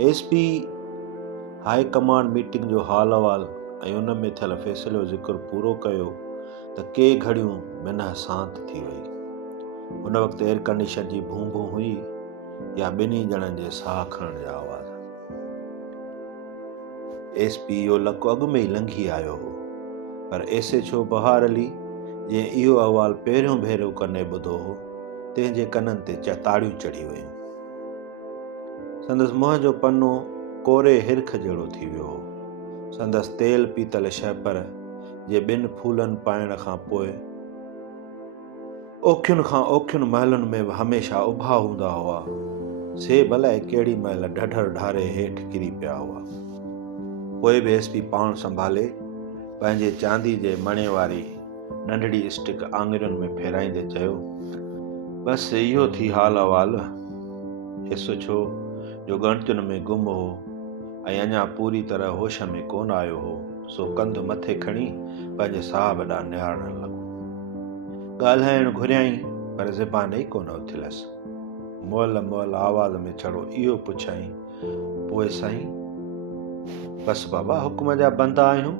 SP high command meeting जो हाल अहवाल ऐं उन में थियल फ़ैसिले जो ज़िक्र पूरो कयो त के घड़ियूं मिनह शांत थी वई। उन वक़्तु एयर कंडीशन जी भूं भूं हुई या ॿिन्ही ॼणनि जे साह खणण जा आवाज़। एसपी इहो लको अॻु में ई लंघी आयो हो, पर एसएचओ बहार अली जंहिं इहो अहवालु पहिरियों भेरो कने ॿुधो हो, तंहिंजे कननि ते ताड़ियूं चढ़ी वयूं। संदसि मुंहं जो पनो कोरे हिरख जहिड़ो थी वियो हो। संदसि तेल पीतल शहपर जे ॿिनि फूलनि पाइण खां पोइ ओखियुनि खां ओखियुनि महलुनि में हमेशह उभा हूंदा हुआ, से भलाए केॾी महिल ढढर ढारे हेठि किरी पिया हुआ। पोइ बि एसपी पाण संभाले पंहिंजे चांदी जे मणे वारी नंढड़ी स्टिक आङिरियुनि में फेराईंदे चयो, बसि इहो थी हाल अहवाल। हिसो छो जो ॻणतियुनि में गुम हो ऐं अञा पूरी तरह होश में कोन आयो हो, सो कंधु मथे खणी पंहिंजे साहब ॾांहुं निहारणु लॻो। ॻाल्हाइण घुरियईं पर ज़बान ई कोन उथियलसि। मोल आवाज़ में छड़ो इहो पुछाईं, पोइ साईं? बसि बाबा, हुकुम जा बंदा आहियूं।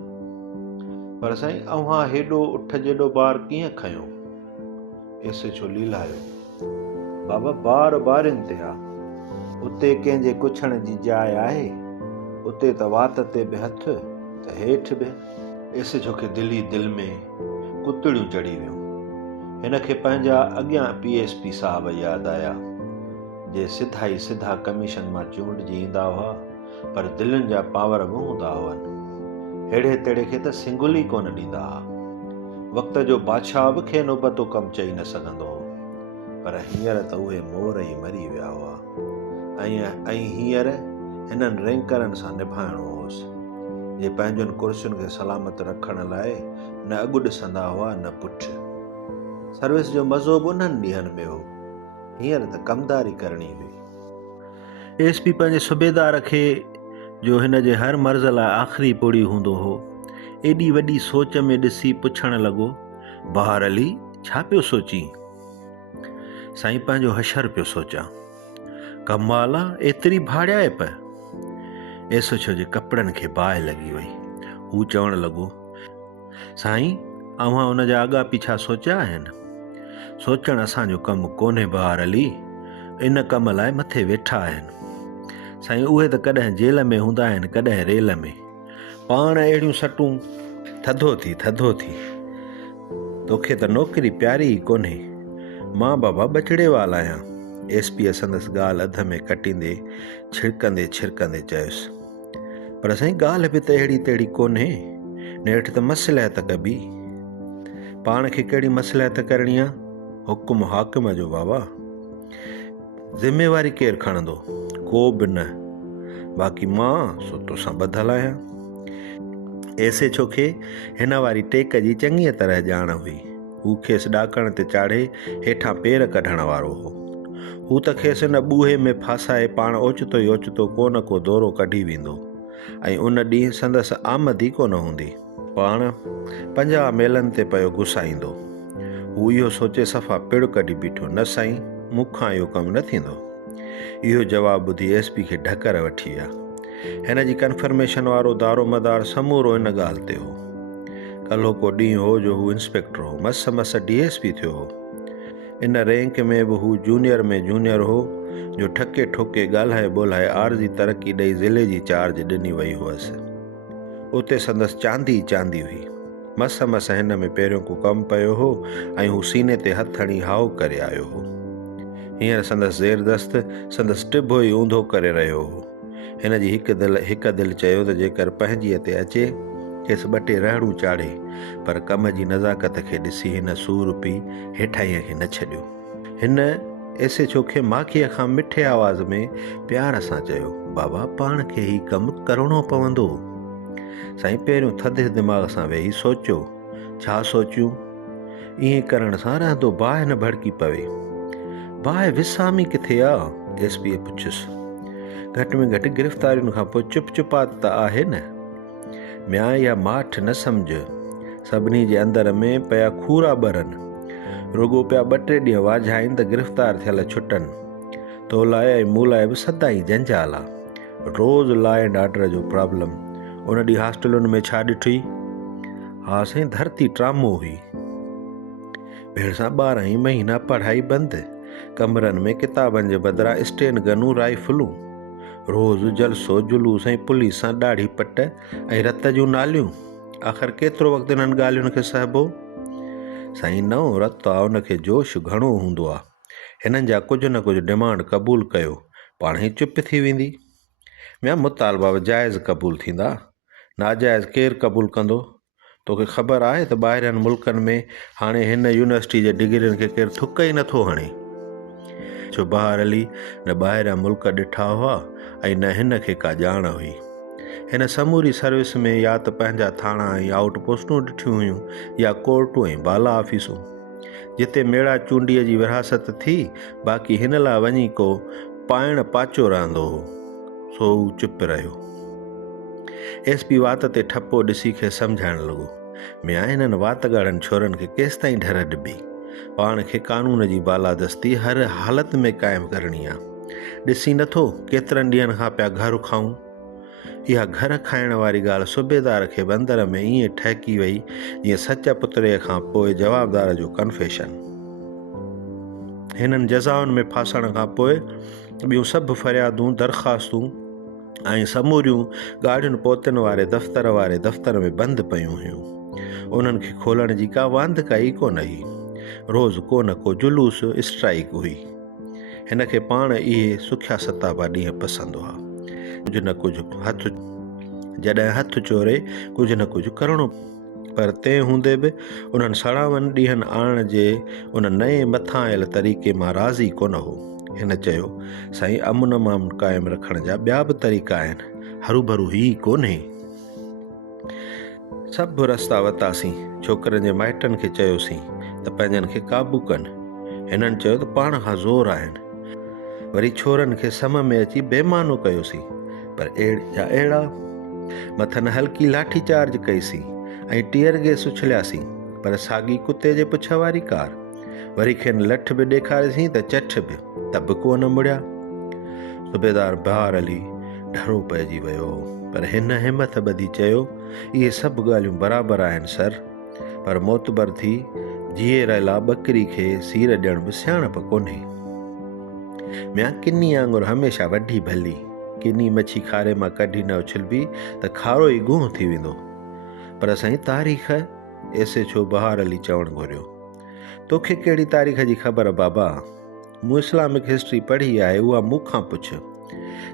पर साईं, अव्हां हेॾो उठ जेॾो ॿार कीअं खयो? एसएचओ लीलायो, बाबा ॿार ॿारनि ते आहे, उते कंहिंजे कुछण जी जाइ आहे? उते त वात ते बि हथ त हेठि बि। एसएचओ खे दिली दिलि में कुतड़ियूं चढ़ी वियूं। हिन खे पंहिंजा अॻियां पीएसपी साहब यादि आया, जे सिधा कमीशन मां चूंडिजी ईंदा हुआ, पर दिलनि जा पावर बि हूंदा हुअनि। हेड़े तेड़े खे त सिंगुल ई कोन ॾींदा हुआ। वक़्त जो बादशाह बि खे नोबतो कमु चई न सघंदो हो, पर हींअर त उहे मोर ई मरी विया हुआ ऐं हींअर हिननि रैंकरनि सां निभाइणो होसि, जे पंहिंजनि कुर्सियुनि खे सलामत रखण लाइ न अॻु ॾिसंदा हुआ न पुठि। सर्विस जो मज़ो बि उन्हनि ॾींहंनि में हो, हींअर त कमदारी करणी हुई। एसपी पंहिंजे सूबेदार खे, जो हिन जे हर मर्ज़ लाइ आख़िरी पोड़ी हूंदो हो, एॾी वॾी सोच में ॾिसी पुछण लॻो, बहार अली, छा पियो सोचीं? साईं, पंहिंजो हशर पियो सोचां। कमाल आहे, एतिरी भाड़ियाए पे? एसएचओ जे कपिड़नि खे बाहि लॻी वई। हू चवणु लॻो, साईं, अव्हां उन जा आॻा पीछा सोचिया आहिनि? सोचणु असांजो कमु कोन्हे बहार अली, इन कम लाइ मथे वेठा आहिनि। साईं, उहे त कॾहिं जेल में हूंदा आहिनि, कॾहिं रेल में। पाण अहिड़ियूं सटूं थधो थी। तोखे त नौकिरी प्यारी ई कोन्हे। मां बाबा बचड़े वाल आहियां। एसपी संदसि ॻाल्हि अध में कटींदे छिड़कंदे चयुसि, पर साईं, ॻाल्हि बि त अहिड़ी तेड़ी कोन्हे। नेठि त मसलियत कबी। पाण खे कहिड़ी मसलियत करणी आहे? हुकुम हाकिम जो बाबा। ज़िम्मेवारी केरु खणंदो? को बि न। बाक़ी मां सो तोसां ॿधल आहियां। एसएचओ खे हिन वारी टेक जी चङीअ तरह ॼाण हुई। हू खेसि ॾाकण ते चाढ़े हेठां पेर कढण वारो हो। हू त खेसि हिन ॿूहे में फासाए पाण ओचितो ई ओचितो को न को दौरो कढी वेंदो, ऐं उन ॾींहुं संदसि आमद ई कोन हूंदी। पाण 50 मेलनि ते पियो घुसाईंदो। हू इहो सोचे सफ़ा पिड़ कढी बीठो, न साईं, मूंखां इहो कमु न थींदो। इहो जवाबु ॿुधी एसपी खे ढकर वठी विया। हिन जी कंफर्मेशन वारो दारो मदार समूरो इन ॻाल्हि ते हो। कल्ह को ॾींहुं हो जो हू इंस्पेक्टर हो, मस डीएसपी थियो हो। इन रैंक में बि हू जूनियर में जूनियर हो, जो ठके ठोके ॻाल्हाए ॿोल्हाए आरज़ी तरक़ी ॾेई ज़िले जी चार्ज ॾिनी वई हुअसि। उते संदसि चांदी हुई। मस हिन में पहिरियों को कमु पियो हो ऐं हू सीने ते हथ हणी हाउ करे आयो हो। हींअर संदसि ज़ेरदस्त संदसि टिभो ई ऊंधो करे रहियो हो। हिन जी हिकु दिलि चयो त जेकर पंहिंजीअ ते अचे, खेसि 2 टे रहड़ूं चाढ़े, पर कम जी नज़ाकत खे ॾिसी हिन सूर पी हेठाईअ खे न छॾियो। हिन एसएचओ खे माखीअ खां मिठे आवाज़ में प्यार सां चयो, बाबा, पाण खे ही कमु करिणो पवंदो। साईं, पहिरियों थधे दिमाग़ सां वेही सोचियो। छा सोचियूं? ईअं करण सां रहंदो बाहि न भड़की पवे। बाहि विसामी किथे आहे? एसपीअ पुछियुसि। घटि में घटि गिरफ़्तारियुनि खां पोइ चुपचाप त आहे न। म्या या माठ न सम्झ। सभिनी जे अंदर में पिया खूरा ॿरनि। रुगो पिया 2 टे ॾींहं वाझाइनि त गिरफ़्तार थियल छुटनि। तो लाइ ऐं मूं लाइ बि सदाईं जंजाल आहे। रोज़ लॉ एंड ऑर्डर जो प्रॉब्लम। उन ॾींहुं हॉस्टलुनि में छा ॾिठी? हा साईं, धरती ट्रामो हुई। भेण सां 12 ई महीना पढ़ाई बंदि, कमरनि में किताबनि जे बदिरां स्टेन गनूं राइफलूं, रोज़ जलसो जुलूस ऐं पुलिस सां ॾाढी पट ऐं रत जूं नालियूं। आख़िर केतिरो वक़्तु इन्हनि ॻाल्हियुनि खे सहबो? साईं, नओं रतु आहे, उनखे जोश घणो हूंदो आहे। हिननि जा कुझु न कुझु डिमांड क़बूलु कयो, पाण ई चुप थी वेंदी। मियां मुतालबा जाइज़ क़बूलु थींदा, नाजाइज़ केरु क़बूलु कंदो? तोखे ख़बर आहे त ॿाहिरियनि मुल्कनि में हाणे हिन यूनिवर्सिटी जे डिग्रियुनि खे केरु थुक ई नथो हणे। छो बहार अली न ॿाहिरियां मुल्क ॾिठा हुआ ऐं न हिन खे का ॼाण हुई। हिन समूरी सर्विस में या त पंहिंजा थाणा ऐं आउटपोस्टूं ॾिठियूं हुयूं या कोर्टूं ऐं बाला ऑफिसूं। जिते मेड़ा चूंडीअ जी विरासत थी, बाक़ी हिन लाइ वञी को पाइण पाचो रहंदो हो, सो हू चुप रहियो। एसपी वात ते ठपो ॾिसी खे सम्झाइण लॻो, मियां हिननि वातगाड़नि छोरनि खे केसि ताईं ढर ॾिबी? पाण खे कानून जी बालादस्ती हर हालत में क़ाइमु करणी आहे। ॾिसी नथो केतिरनि ॾींहंनि खां पिया घर खाऊं? इहा घर खाइण वारी ॻाल्हि सूबेदार खे बंदर में ईअं ठहिकी वई जीअं सच पुतरे खां पोइ जवाबदार जो कन्फेशन। हिननि जज़ाउनि में फासण खां पोइ ॿियूं सभु फरियादूं, दरख़्वास्तूं ऐं समूरियूं ॻाढ़ियुनि पोतनि वारे दफ़्तर में बंदि पियूं हुयूं। उन्हनि खे खोलण जी का वांध काई कोन हुई। रोज़ को न को जुलूस, स्ट्राइक हुई। हिन खे पाण इहे सुखिया सताबा ॾींहं पसंदि हुआ। कुझु न कुझु जॾहिं हथु चोरे कुझु न कुझु करिणो, पर तंहिं हूंदे बि उन्हनि सड़ावनि ॾींहंनि आणण जे उन नए मथां आयल तरीक़े मां राज़ी कोन हो। हिन चयो, साईं, अमुन अमान क़ाइमु रखण जा ॿिया बि तरीक़ा आहिनि, हरूभरू ही कोन्हे। सभु रस्ता वरितासीं। छोकिरनि जे माइटनि खे चयोसीं त पंहिंजनि खे क़ाबू कनि। हिननि चयो त पाण खां ज़ोर आहिनि। वरी छोरनि खे सम में अची बेमानो कयोसीं, पर अहिड़ा जा अहिड़ा। मथनि हल्की लाठी चार्ज कईसीं ऐं टीयर गैस उछलियासीं, पर साॻी कुते जे पुछ वारी कार। वरी खेनि लठ बि ॾेखारियसीं त चठ बि, त बि कोन मुड़िया। सूबेदार बहार अली ढरो पइजी वियो, पर हिन हिमत ॿधी चयो, इहे सभु ॻाल्हियूं बराबरि आहिनि सर, पर मोतबर थी जीअ रहियलु ॿकरी खे सीर ॾियण बि सियाणप कोन्हे। मियां किनी आंगुर हमेशह वॾी भली, किनी मच्छी खारे मां कढी न उछलबी त खारो ई गुंह थी वेंदो। पर साईं, तारीख़ ऐसे छो बहार अली चवणु घुरियो। तोखे कहिड़ी तारीख़ जी ख़बर बाबा? मूं इस्लामिक हिस्ट्री पढ़ी आहे, उहा मूंखां पुछ।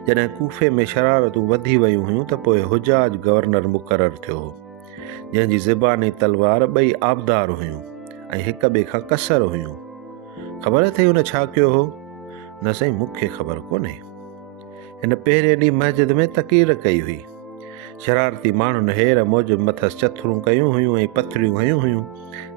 जॾहिं कूफे में शरारतूं वधी वियूं हुयूं त पोइ हुजाज गवर्नर मुक़ररु थियो हो, जंहिंजी ज़बान ऐं तलवार ॿई आबदार हुयूं ऐं हिक ॿिए खां कसर हुयूं। ख़बर अथई हुन छा कयो हो? न साईं, मूंखे ख़बर कोन्हे। हिन पहिरें ॾींहुं मस्जिद में तक़रीर कई हुई। शरारती माण्हुनि हेर मौज मथसि चथरूं कयूं हुयूं ऐं पथरियूं हयूं हुयूं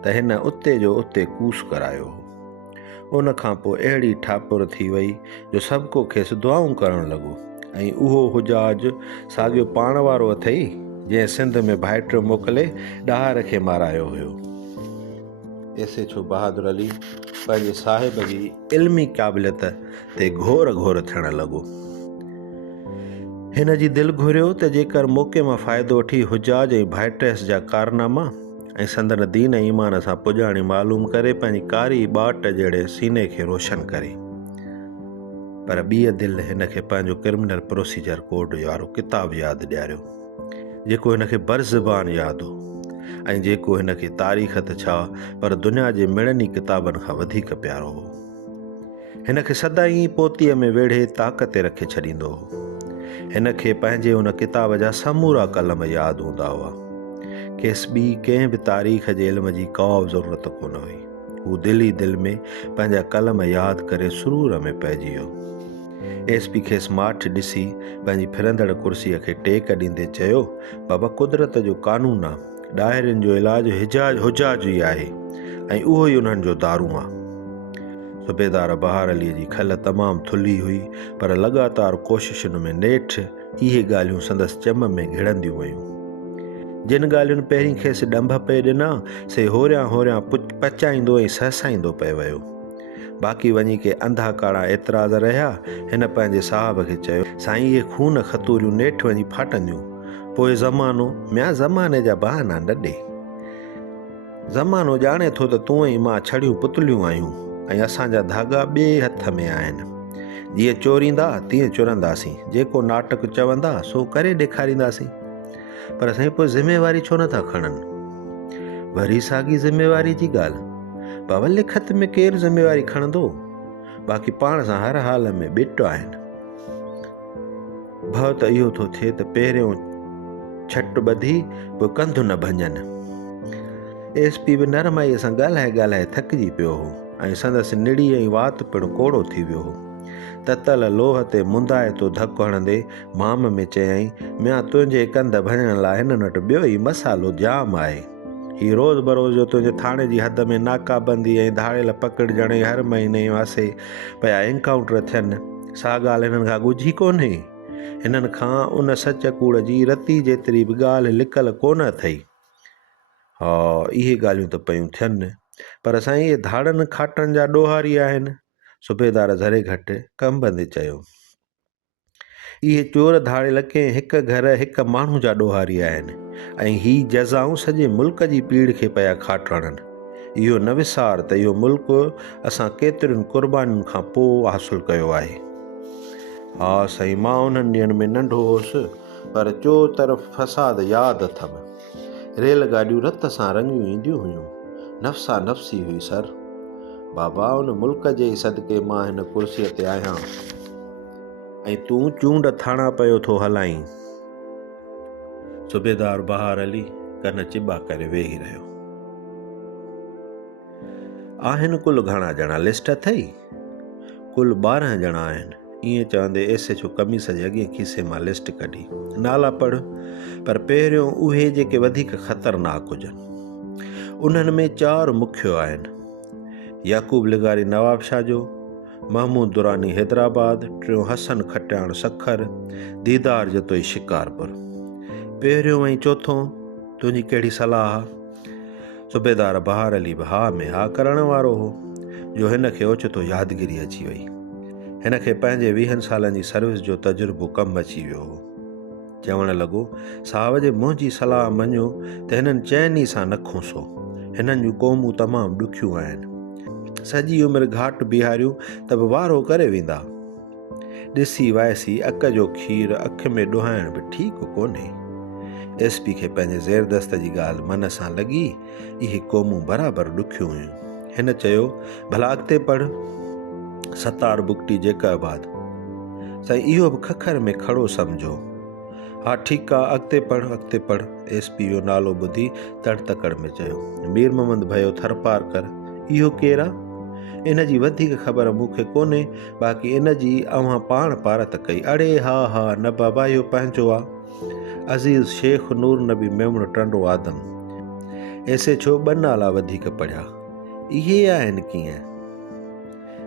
त हिन उते जो उते कूस करायो हो। उन खां पोइ अहिड़ी ठापुर थी वई जो सभु को खेसि दुआऊं करणु लॻो, ऐं उहो हुजाज साॻियो पाण वारो अथई जंहिं सिंध में भाइटियो मोकिले ॾाहर खे मारायो हुयो। ऐसे छो बहादुर अली पंहिंजे साहिब जी इल्मी क़ाबिलियत ते घोर थियण लॻो। हिन जी दिलि घुरियो त जेकर मौक़े मां फ़ाइदो वठी हुजाज ऐं भाइटस जा कारनामा ऐं संदन दीन ऐं ईमान सां पुॼाणी मालूम करे पंहिंजी कारी ॿाट जहिड़े सीने खे रोशन करे। पर ॿीअ दिलि हिन खे पंहिंजो क्रिमिनल प्रोसीजर कोड वारो किताबु यादि ॾियारियो, जेको हिन खे बरज़बान यादि हो ऐं जेको हिन खे तारीख़ त छा, पर दुनिया जे मिड़नि किताबनि खां वधीक प्यारो हो। हिन खे सदाईं पोतीअ में वेढ़े ताक़ ते रखे छॾींदो हो। हिन खे पंहिंजे उन किताब जा समूरा कलम यादि हूंदा हुआ। खेसि ॿी कंहिं बि तारीख़ जे इल्म जी का ज़रूरत कोन हुई। हू दिलि ई दिलि में पंहिंजा कलम यादि करे सुरूर में पइजी वियो। एसपी खेसि माठि ॾिसी पंहिंजी फिरंदड़ कुर्सीअ खे टेक ॾींदे चयो, बाबा, कुदरत जो कानून आहे, ॾाहिरियुनि जो इलाजु हुजाज ई आहे ऐं उहो ई उन्हनि जो दारू आहे। सूबेदार बहार अलीअ जी खल तमामु थुल्ही हुई, पर लॻातार कोशिशुनि में नेठि इहे ॻाल्हियूं संदसि चम में घिड़ंदियूं वयूं। जिन ॻाल्हियुनि पहिरीं खेसि ॾंभ पे ॾिना, से होरियां पचाईंदो ऐं सहसाईंदो पए वियो। बाक़ी वञी के अंधा काड़ा एतिराज़ रहिया। हिन पंहिंजे साहब खे चयो, साईं इहे खून खतूरियूं नेठि वञी फाटंदियूं। पोइ ज़मानो म्या ज़माने जा बहाना न ॾे। ज़मानो ॼाणे थो त तूं ऐं मां छड़ियूं पुतलियूं आहियूं ऐं असांजा धागा ॿिए हथ में आहिनि। जीअं चोरींदा तीअं चुरंदासीं, जेको नाटक चवंदा सो करे ॾेखारींदासीं। पर साईं पोइ ज़िम्मेवारी छो नथा खणनि? वरी साॻी ज़िम्मेवारी जी ॻाल्हि। बाबा लिखत में केरु ज़िम्मेवारी खणंदो? बाक़ी पाण सां हर हाल में ॿिट आहिनि। भउ त इहो थो थिए त पहिरियों छट ॿधी पोइ कंधु न भञनि। एसपी बि नरमाईअ सां ॻाल्हाए ॻाल्हाए थकिजी पियो हो ऐं संदसि निड़ी ऐं वात पिणु कोड़ो थी वियो हो। ततल लोह ते मुंदाए तो धकु हणंदे माम में चयईं, म्या तुंहिंजे कंध भञण लाइ हिननि वटि ॿियो ई मसालो जाम आहे। ही रोज़ बरोज़ जो तुंहिंजे थाणे जी हद में नाकाबंदी ऐं धाड़ियल पकड़जण ऐं हर महीने वासे पिया एनकाउंटर थियनि, सा ॻाल्हि हिननि खां ॻुझी कोन्हे। हिननि खां उन सच कूड़ जी रती जेतिरी बि ॻाल्हि लिकल कोन अथई। हा, इहे ॻाल्हियूं त पयूं थियनि, पर साईं इहे धाड़नि खाटनि जा ॾोहारी आहिनि। सूबेदार ज़रे घटि कंबंदे चयो, इहे चोर धाड़ियल कंहिं हिकु घर हिकु माण्हू जा ॾोहारी आहिनि ऐं ही जज़ाऊं सॼे मुल्क जी पीड़ खे पिया खाटणनि। इहो न विसार त इहो मुल्क असां केतिरियुनि कुर्बानियुनि खां पोइ हासिलु कयो आहे। हा साईं, मां उन्हनि ॾींहंनि में नंढो हुउसि, पर चो तरफ़ फसाद यादि अथमि। रेलगाॾियूं रत सां रंगियूं ईंदियूं हुयूं, नफ़्सा नफ़्सी हुई सर। बाबा उन मुल्क जे ई सदके मां हिन कुर्सीअ ते आहियां ऐं तूं चूंड थाणा पियो थो हलाईं। सूबेदार बहार अली कन चिॿा करे वेही रहियो। आहिनि कुल घणा ॼणा लिस्ट अथई? कुल 12 ॼणा आहिनि। ईअं चवंदे एसएचओ कमीस जे अॻे खीसे मां लिस्ट कढी। नाला पढ़, पर पहिरियों उहे जेके वधीक ख़तरनाक हुजनि। उन्हनि में 4 मुख्य आहिनि। याकूब लिगारी नवाबशाह जो, महमूद दुरानी हैदराबाद, 3 हसन खटियाण सखर, दीदार जतोई शिकारपुर। पहिरियों ऐं चोथों तुंहिंजी कहिड़ी सलाह? सूबेदार बहार अली बि हा में हा करण वारो हो, जो हिन खे ओचितो यादगिरी अची वई। हिन खे पंहिंजे 20 सालनि जी सर्विस जो तजुर्बो कमु अची वियो हो। चवणु लॻो, साहब जे मुंहिंजी सलाह मञो त हिननि चैनी सां न खोसो। हिननि जूं क़ौमूं तमामु ॾुखियूं आहिनि। सॼी उमिरि घाट बीहारियूं त बि वारो करे वेंदा। ॾिसी वायसी अक जो खीर अखि में ॾुहाइण बि ठीकु कोन्हे। एसपी खे पंहिंजे ज़ेरदस्त जी ॻाल्हि मन सां लॻी। इहे क़ौमूं बराबरि ॾुखियूं हुयूं। हिन चयो, भला अॻिते पढ़। सतार बुगटी जेकाबाद। साईं इहो बि खखर में खड़ो सम्झो। हा ठीकु आहे, अॻिते पढ़। एसपी जो नालो ॿुधी तड़तकड़ में चयो, मीर मोहम्मद भयो थरपारकर। इहो केरु आहे? इन जी वधीक ख़बर मूंखे कोन्हे, बाक़ी इन जी अव्हां पाण पारत कई। अड़े हा न बाबा, इहो पंहिंजो आहे, अज़ीज़ शेख नूर नबी मेमण टंडो आदम। एसएचओ 2 नाला वधीक पढ़िया। इहे आहिनि कीअं?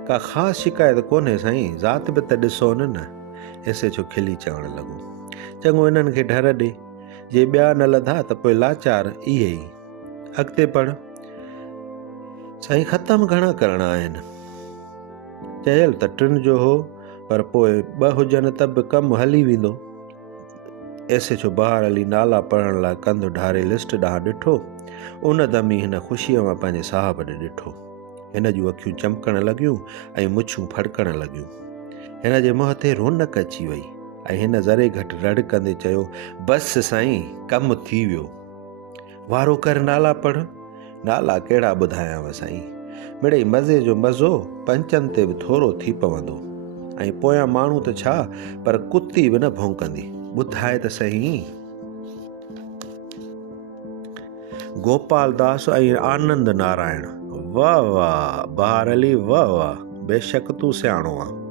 का ख़ासि शिकायत कोन्हे साईं, ज़ात बि त ॾिसो न। एसएचओ खिली चवणु लॻो, चङो इन्हनि खे ढर ॾे, जे ॿिया न लधा त पोइ लाचार इहे ई। अॻिते पढ़। साईं ख़तमु घणा करणा आहिनि? चयल त 3 जो हो, पर पोइ 2 हुजनि त बि कमु हली वेंदो। एसएचओ बहार अली नाला पढ़ण लाइ कंधु ढारे लिस्ट ॾांहुं ॾिठो। उन दमी हिन ख़ुशीअ मां पंहिंजे साहब ॾे ॾिठो। हिन जूं अखियूं चमकण लॻियूं ऐं मुछूं फड़कण लॻियूं। हिन जे मुंहं ते रौनक अची वई ऐं हिन ज़रे घटि रड़ कंदे चयो, बसि साईं, कमु थी वियो। वारो कर, नाला पढ़। नाला कहिड़ा ॿुधायांव साईं, मिड़ई मज़े जो मज़ो पंचनि ते बि थोरो थी पवंदो ऐं पोयां माण्हू त छा, पर कुती बि न भौंकंदी। ॿुधाए त सही। गोपाल दास ऐं आनंद नारायण। वाह वाह बहार अली, वाह, बेशक तूं सियाणो आहे।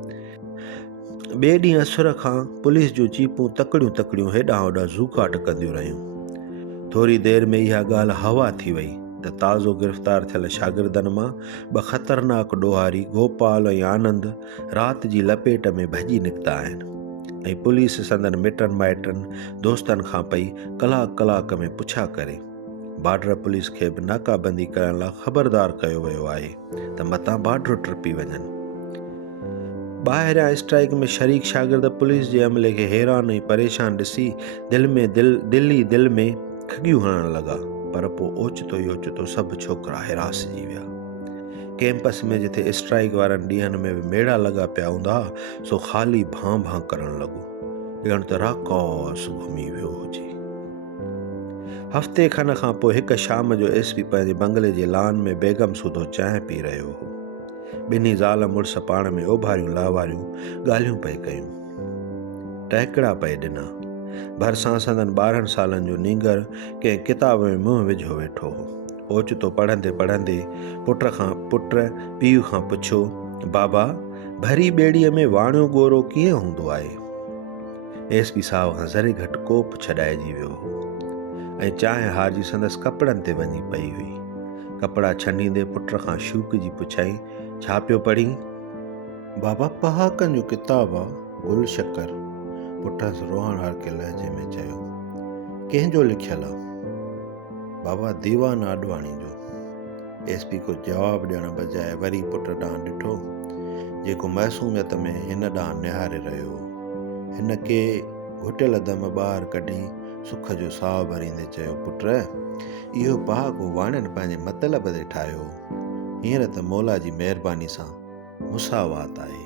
ॿिए ॾींहुं असुर खां पुलिस जूं चीपूं तकड़ियूं हेॾां होॾां ज़ूकाट कंदियूं रहियूं। थोरी देरि में इहा ॻाल्हि हवा थी वई त ताज़ो गिरफ़्तार थियल शागिर्दनि मां 2 ख़तरनाक ॾोहारी गोपाल ऐं आनंद राति जी लपेट में भॼी निकिता आहिनि ऐं पुलिस संदनि मिटनि माइटनि दोस्तनि खां पई कलाक में पुछा करे। बॉर्डर पुलिस खे बि नाकाबंदी करण लाइ ख़बरदार कयो वियो आहे त मतां बॉर्डर टपी वञनि। ॿाहिरियां स्ट्राइक में शरीक शागिर्द पुलिस जे अमले खे हैरान ऐं परेशान ॾिसी दिल में खगियूं हणण लॻा, पर पोइ ओचितो ई ओचितो सभु छोकिरा हिरासजी विया। कैंपस में जिथे स्ट्राइक वारनि ॾींहंनि में बि मेड़ा लॻा पिया हूंदा, सो ख़ाली भां भां करण लॻो, ॼण त राकौस घुमी वियो हुजे। हफ़्ते खन खां पोइ हिकु शाम जो एसपी पंहिंजे बंगले जे लॉन में बेगम सूधो चांहि पी रहियो हो। ॿिन्ही ज़ाल मुड़ुस पाण में ओभारियूं लावारियूं ॻाल्हियूं पई कयूं, टहिकड़ा पई ॾिना। भरिसां संदनि 12 सालनि जो नींगर कंहिं किताब में मुंहुं विझो वेठो हो। ओचितो पढ़ंदे पढ़ंदे पुट पीउ खां पुछियो, बाबा, भरी ॿेड़ीअ में वाणियो ॻोरो कीअं हूंदो आहे? एसपी साहब खां ज़रे घटि कोप छॾाइजी वियो हो ऐं चांहि हारजी संदसि कपिड़नि ते वञी पई हुई। कपिड़ा छंडींदे पुट खां शूक जी पुछाई, छा पियो पढ़ी? बाबा, पहाकनि जो किताबु आहे, गुलशकर, पुट रोहण हरके लहजे में चयो। कंहिंजो लिखियलु आहे? बाबा, दीवान आडवाणी जो। एसपी को जवाबु ॾियण बजाए वरी पुट ॾांहुं ॾिठो, जेको मासूमियत में हिन ॾांहुं निहारे रहियो हो। हिन के घुटियल दम ॿाहिरि कढी सुख जो साहु भरींदे चयो, पुट, इहो पहाको वाणियुनि पंहिंजे मतिलब ते ठाहियो। हींअर त मौला जी महिरबानी सां मुसावात आहे।